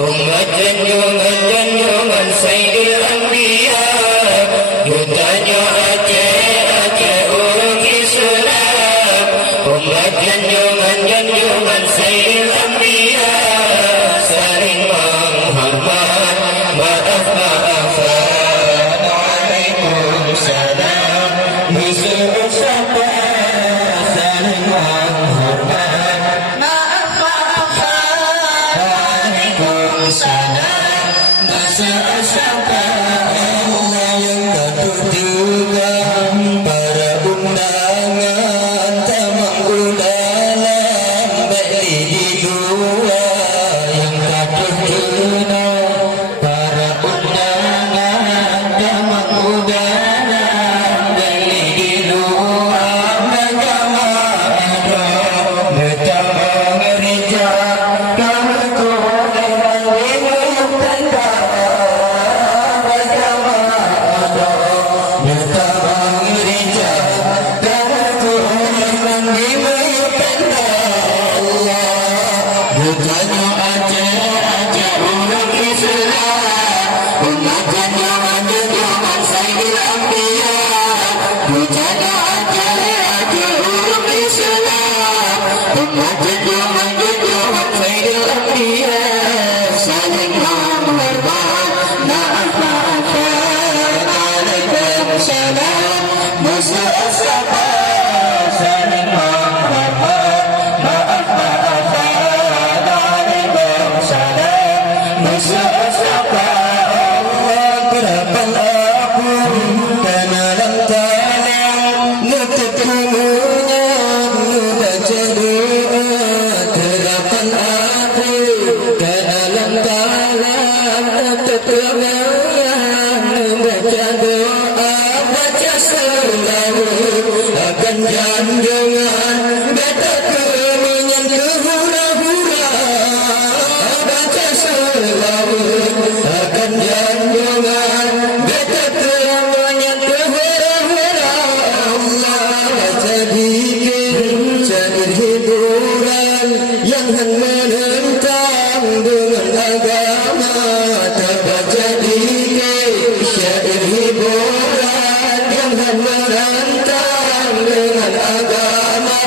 umat junjungan Sayyidil Anbiya, jutanya Aceh orang Islam. Umat junjungan Sayyidil Anbiya, saling menghormat, maaf-maafan. Waalaikumsalam, musuh sapa, saling menghormat, maaf-maafan. Waalaikumsalam, musuh sapa. Allah yang kedudukan para undangan tamang udalam beli di luar yang kedudukan para undangan tamang udalam beli di luar agama ada betapa gereja kami koderan dengan tanda agama ada betapa gereja kami koderan dengan tanda Allah betanya Aceh orang Islam. Umat junjungan Sayyidil Anbiya, betanya Aceh orang Islam. Umat junjungan Sayyidil Anbiya, saling menghormat, maaf-maafan. Waalaikumsalam, musuh sapa, saling menghormat, maaf-maafan. Waalaikumsalam, musuh sapa. Allah berapan aku dalam tanah nutup kumunya membaca doa. Berapan aku dalam tanah nutup kumunya membaca doa. Baca selawat akan junjungan beta kemenyan ke hura-hura. Baca selawat akan junjungan beta kemenyan ke hura-hura. Allah jadikan syair hiburan yang menentang dengan agama. Tak jadikan syair hiburan yang menentang dengan agama.